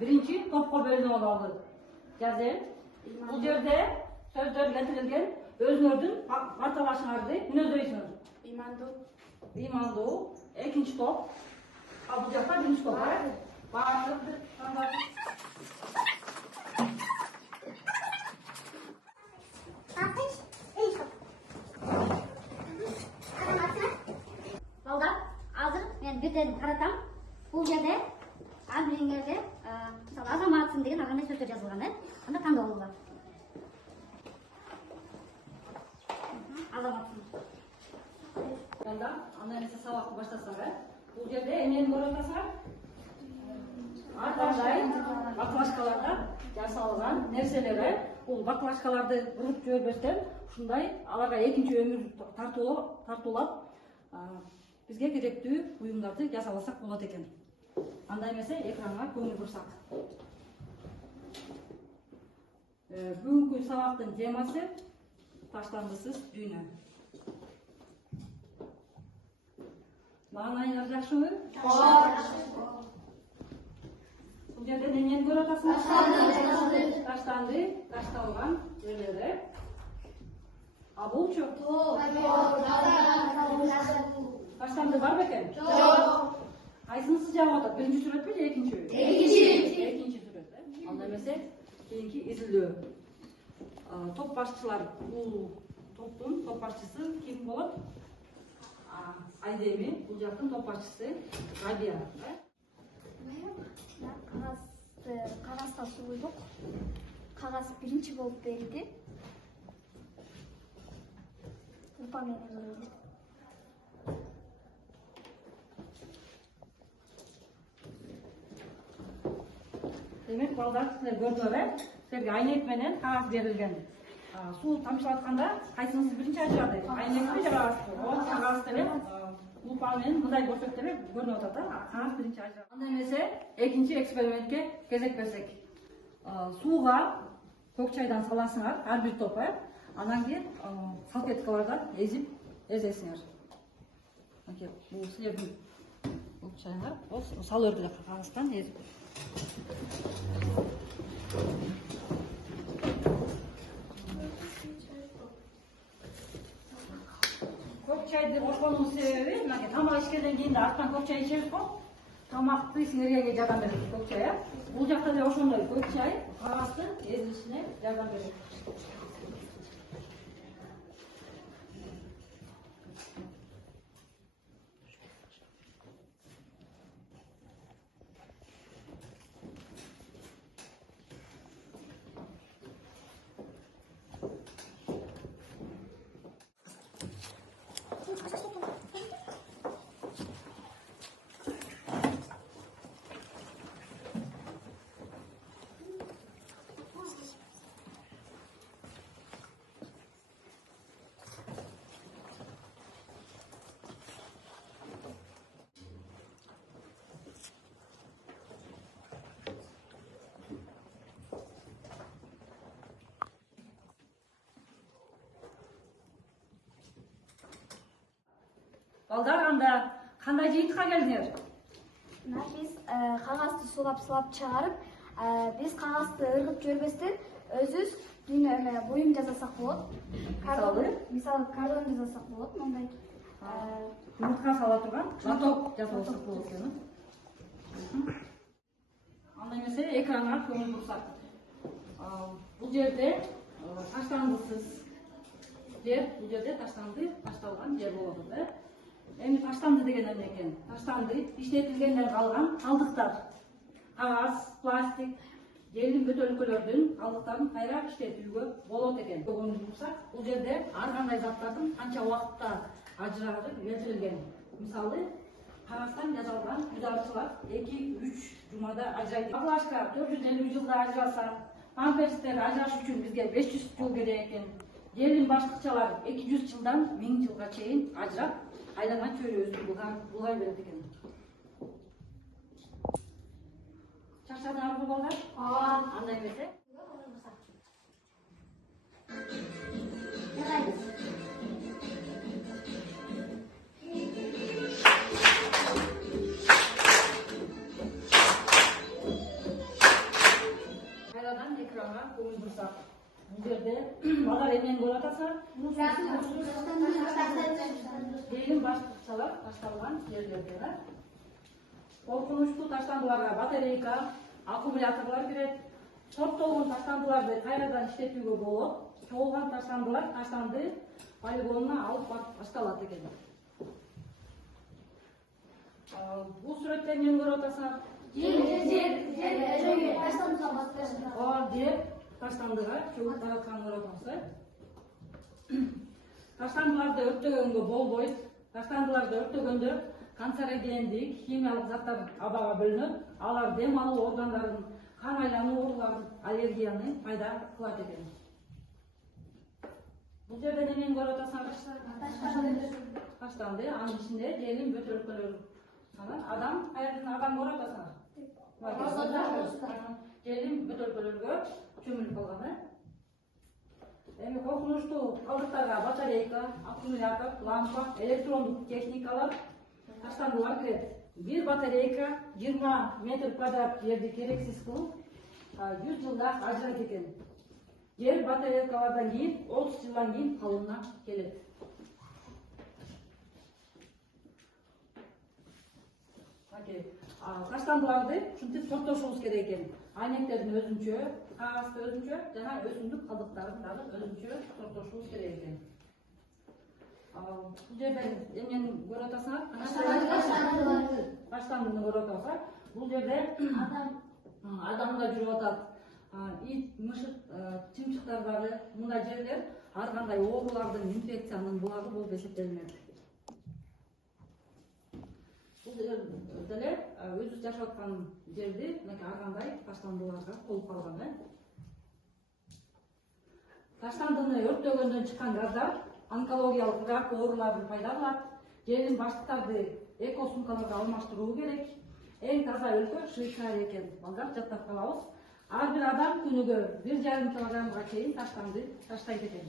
birinci topqa bölünüp alалы. Жазы. Бул жерде сөздөр келтирилген. Өзүңөрдүн карталашыңарды мүнөздөйсүңөр. Ыймандуу. Экинчи топ. Бул жакта биринчи топ. Балдар, азыр мен бирден каратам. Бул жерде абилиңерде мисалы азаматсың деген ар кандай сөздөр жазылган, анда тандооңуз бар. Азаматсың. Балдар, анда эмесе сабакты баштасаңар, бул жерде эмнени көрүп атасыңар? Ар кандай баклажкаларда жасалган нерселери, бул баклажкаларды уруп жибербестен ушундай аларга экинчи өмүр тартуулап бизге керектүү буюмдарды жасап алсак болот экен. Анда эмесе экранга көңүл бурсак. Бүгүнкү сабактын темасы таштандысыз дүйнө. Маанайыңар жакшыбы? Бул жерде эмнени көрүп атасыңар? Таштанды, ташталган жерлери. А булчу? Таштанды бар бекен? Жок. Кайсынысы жагып атат? Биринчи сүрөтпү же экинчиби? Экинчи сүрөт, Анда эмесе кийинки изилдөө. Топ башчылар, бул топтун топ башчысы ким болот? Айдеми, бул жактын топ башчысы Рабия. Кагазга суйдук. Кагаз биринчи болуп берилди. Упа менен. Демек, балдар силер көрдүңөр, силерге айнек менен кагаз берилген. Суу тамчылатканда кайсыңыз биринчи ажырады? Айнекти же кагазды? Кагаз деле лупа менен мындай көрсөк деле көрүнүп атат, кагаз биринчи ажырады. Анда эмесе экинчи экспериментке кезек берсек. Сууга көк чайдан саласыңар, ар бир топ, анан кийин салфеткалардан эзесиңер. Бул силердин көк чайыңар, салып эле кагаздан эзип. Көк чайды кошконун себеби, мына тамак ичкенден кийин да арттан көк чай ичебиз го. Тамакты синергияга жардам берет көк чай. Бул жакта да ошондой көк чай кагаздын эзилишине жардам берет. Балдар, анда кандай жыйынтыкка келдиңер? Биз кагазды сулап чыгарып, биз кагазды ыргып жибербестен өзүбүз дүйнө буюм жасасак болот. Мисалы кардон жасасак болот, мындай. Муртка сала турган лоток жасап алсак болот экен. Анда эмесе экранга көңүл бурсак. Бул жерде таштандысыз жер, бул жерде таштанды, ташталган жер болот, Эми таштанды деген эмне экен? Таштанды иштетилгенден калган калдыктар. Кагаз, пластик, желдин бөтөлкөлөрдүн калдыктарын кайра иштетүүгө болот экен. Көңүл бурсак, бул жерде ар кандай заттардын канча убакытта ажырагы келтирилген. Мисалы, кагаздан жасалган ыдарчылар 2-3 жумада ажырайт. Баклажка 450 жылда ажыраса, памперстер ажыраш үчүн бизге 500 жыл керек экен. Желдин башкычалар 200 жылдан 1000 жылга чейин ажырап, айлаган чөйрөсүн булгай берет экен. Чарчадыңарбы балдар? Андай эмесе? бул жерде базар эмнени көрүп атасыңар? Дейин башкачалар ташталган жерлерде. Коркунучтуу таштандыларга батарейка, аккумуляторлор кирет. Сорттолгон таштандыларды кайрадан иштетүүгө болот. Чогулган таштандылар таштанды полигонуна алып барып ташталат экен. Бул сүрөттө эмнени көрүп атасыңар? Жер таштандыга чөгүп таратканын көрүп атасыздар. Таштандыларды өрттөгөнгө болбойт. Таштандыларды өрттөгөндө канцерогендик, химиялык заттар абага бөлүнөт. Алар дем алуу органдарын, кан айлануу ооруларын, аллергияны пайда кылат экен. Бул жерде эмнени көрүп атасыңар? Таштанды, анын ичинде жердин бөтөлкөлөрү. Адам, кайерден адам көрүп атасыңар? Жердин бөтөлкөлөргө чөмүлүп калган. Эми коркунучтуу калдыктарга батарейка, аккумулятор, лампа, электрондук техникалар, таштандылар кирет. Бир батарейка 20 метр квадрат жерди керексиз кылып, 100 жылда ажырайт экен. Жер батарейкалардан кийин 30 жылдан кийин калыбына келет. Таштандыларды ушинтип сорттошубуз керек экен. Айнектердин өзүнчө, кагазды өзүнчө, жана өсүмдүк калдыктарын дагы өзүнчө сорттошубуз керек экен. Бул жерде эмнени көрүп атасыңар? Таштандыны көрүп атасыңар. Бул жерде адам да жүрүп атат. Ит, мышык, чымчыктар бары, мындай жерлер ар кандай оорулардын, инфекциянын булагы болуп эсептелинет. Бул деле өзүбүз жашап аткан жерди ар кандай таштандыларга толуп калган. Таштандыны өрттөгөндөн чыккан газдар онкологиялык рак ооруларын пайда кылат. Жердин баштыктарды эко сумкаларга алмаштыруу керек. Эң таза өлкө Швейцария экен. Балдар жаттап калабыз. Ар бир адам күнүгө 1,5 килограммга чейин таштанды таштайт экен.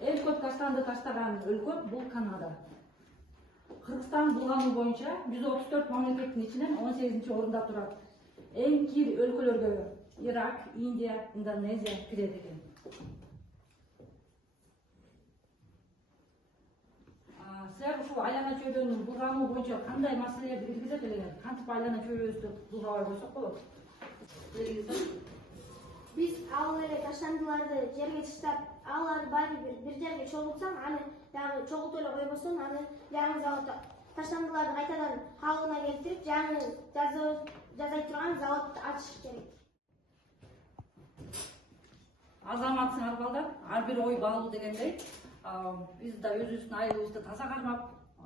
Эң көп таштанды таштаган өлкө бул Канада. Кыргызстан булгануу боюнча 134 мамлекеттин ичинен 18-орунда турат. Эң кир өлкөлөргө Ирак, Индия, Индонезия кирет экен. Силер ушул айлана чөйрөнүн булгануу боюнча кандай маселелерди киргизет элеңер? Кантип айлана чөйрөбүздү булгабай койсок болот? Биз ал эле таштандыларды жерге таштап, алар баары бир жерге чогултсаң, аны дагы чогултуп эле койбосун, аны жаңы заводдо таштандыларды кайтадан калыбына келтирип, жаңы жасай турган завод ачыш керек. Азаматсыңар балдар, ар бир ой баалуу дегендей, биз да өзүбүздүн айылыбызды таза кармап,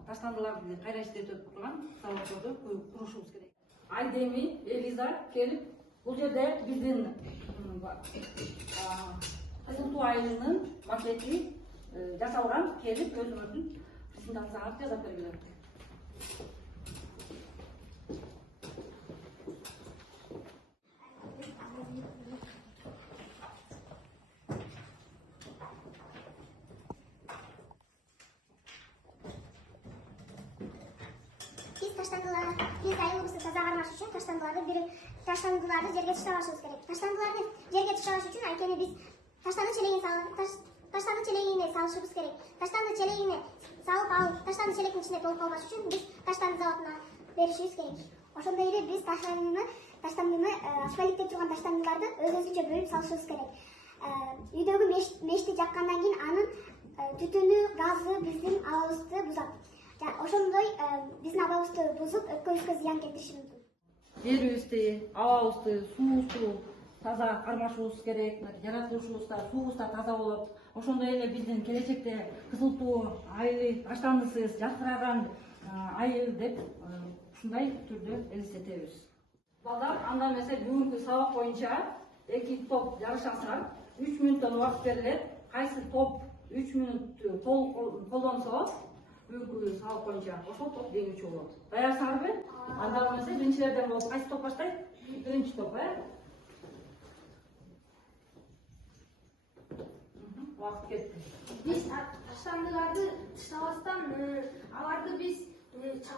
таштандыларды кайра иштетип турган заводдорду курушубуз керек. Айдеми, Элиза келип, бул жерде биздин Кызыл Туу айылынын макети жасалган, келип өзүңөрдүн презентацияңарды жасап бергиле. Biz айылыбызды таза кармаш үчүн таштандыларды жерге таштабашыбыз керек. Таштандыларды жерге таштабаш үчүн анткени биз таштанды челегине салышыбыз керек. Таштанды челегине салып, ал таштанды челектин ичинде толуп калбаш үчүн биз таштанды заводуна беришибиз керек. Ошондой эле биз таштандыны асфальтте турган таштандыларды өзүнчө бөлүп салышыбыз керек. Үйдөгү мешти жаккандан кийин анын түтүнү, газы биздин абабызды бузат. Ошондой биздин абабызды бузуп, өпкөбүзгө зыян келтириши мүмкүн. Жерибизди, абабызды, суубузду таза кармашыбыз керек, жаратылышыбыз да, суубуз да таза болот. Ошондой эле биздин келечекте Кызыл Туу айылы таштандысыз жаркыраган айыл деп ушундай түрдө элестетебиз. Балдар, анда эмесе бүгүнкү сабак боюнча 2 топ жарышасыңар. 3 мүнөттөн убакыт берилет. Кайсы топ 3 мүнөттү толук колдонсо, бүгүнкү сабак боюнча ошол топ жеңүүчү болот. Даярсыңарбы? Анда эмесе биринчилерден болуп кайсы топ баштайт? Биринчи топ, Убакыт кетти. Биз таштандыларды таштабастан аларды биз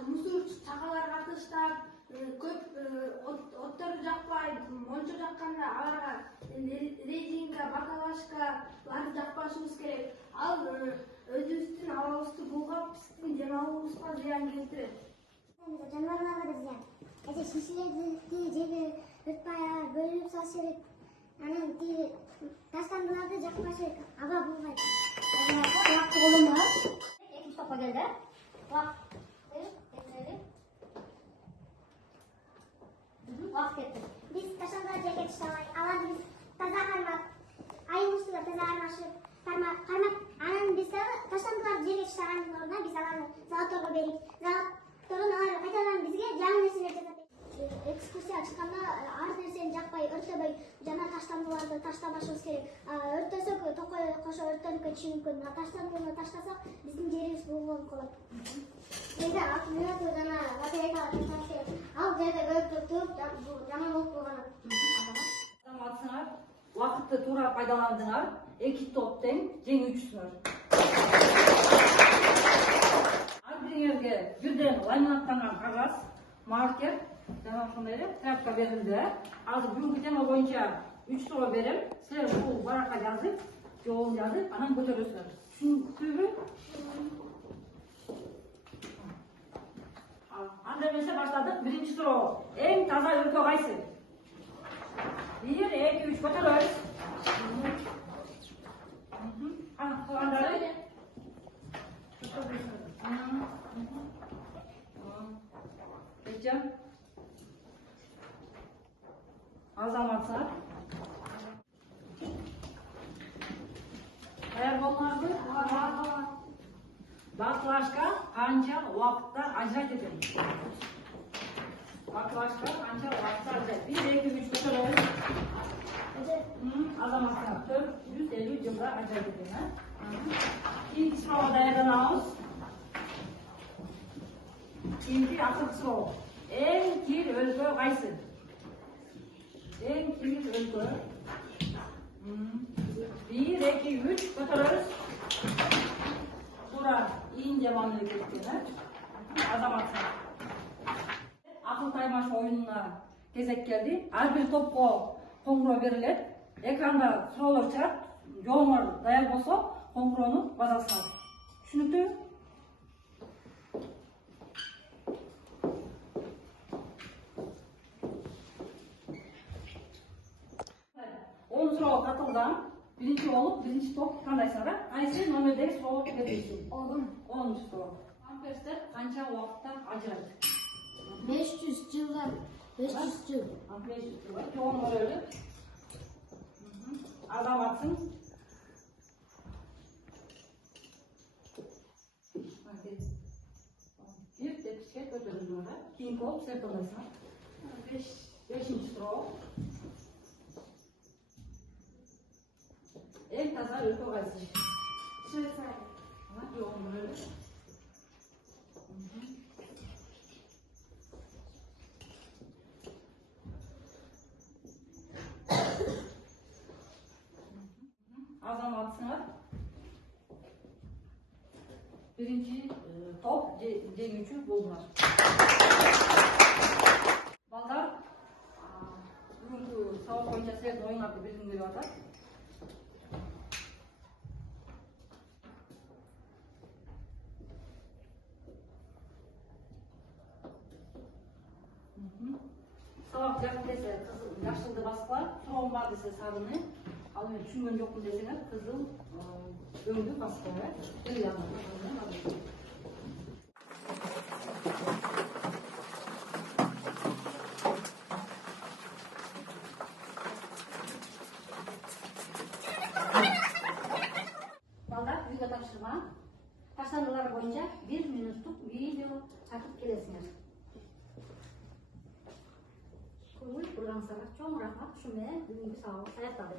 мусор чакаларга таштап, көп оттор жакпай, мончо жакканда аларга өзүбүздүн абалыбызды булгап, биздин денсаулыгыбызга зыян келтирет. Жаныбарларга да зыян. Эже шишелерди жерге ыртпай бөлүп салыш керек. Анан таштандыларды жакпаш керек. Аба булгайт. Kulakçı kolum var. İkinci topa geldi. Kulak. Kulak getir. Биз таштандыларды жерге таштабай, аларды биз таза кармап, айыл устуда таза кармап, анан биз таштандыларды жерге таштагандын ордуна биз аларды заводторго берип, заводтордон алар кайтадан бизге жаңы нерселер жасап берет. Экскурсия чыкканда ар нерсени жакпай, өртөбөй жана таштандыларды таштабашыбыз керек. Өртөсөк токой кошо өртөнүп кетиши мүмкүн. Таштандыны таштасак биздин жерибиз булганып калат. Эми акминат жана батарейка таштасак, ал жерде өртөп туруп жаман болуп калган. Атсыңар, уақытты тура пайдаландыңар, эки топ тең жеңүүчүсүңөр. Ар бириңерге бирден ламинаттанган кагаз, маркер, жана ошондой эле тряпка берилди. Азыр бүгүнкү тема боюнча 3 суроо берем. Силер бул баракка жазып, жообун жазып, анан көтөрөсүздөр. Түшүндүңүзбү? Анда эмесе баштадык. Биринчи суроо. Эң таза өлкө кайсы? 1, 2, 3 көтөрөбүз. Калгандары? Эжан? Азаматсыңар? Даяр болмаңызбы? Бакылашка канча убакытта ажырайт экен? Бакылашка канча убакытта ажырайт? 1, 2, 3 көтөрөбүз. Азаматсыңар 450 жылда ажырайт экен. Кийинки суроого даярданабыз. Кийинки акыркы суроо. Эң кир өлкө кайсы? Эң кир өлкө. 1, 2, 3 көтөрөбүз. Тура Индия мамлекетинен азаматсыңар. Акыл таймаш оюнуна кезек келди. Ар бир топко коңгуроо берилет. Экранда суроолор чыгат. Жооңор даяр болсо, коңгуроону базасыңар. Түшүнүктүү? Суроо катылган. Биринчи болуп, биринчи топ кандайсыңар? Кайсы номердеги суроо берилсин? 10 суроо. Памперстер канча убакытта ажырайт? 500 жылда. 500 жыл. 500 жылда. Жоон көрөлү. Азаматсың. Бир тепкичке көтөрүлгөн. Кийинки болуп сен кандайсың? 5-чи суроо. Эң таза өлкө кайсы? Швейцария. Жоон көрөлү. Азаматсыңар. Биринчи топ жеңүүчү болдуңар. Балдар, бүгүнкү сабак боюнча силердин оюңарды билгим келип атат. Сабак жакын десе жашылды баскыла, суроом бар десе сарыны, ал эми түшүнгөн жокмун десеңер кызыл өңдү баскыла. Балдар үйгө тапшырма. Таштандылар боюнча 1 минуттук видео чакырып келесиңер. Көңүл бургансыздарга чоң рахмат. Ушу менен бүгүнкү сабак аякталды.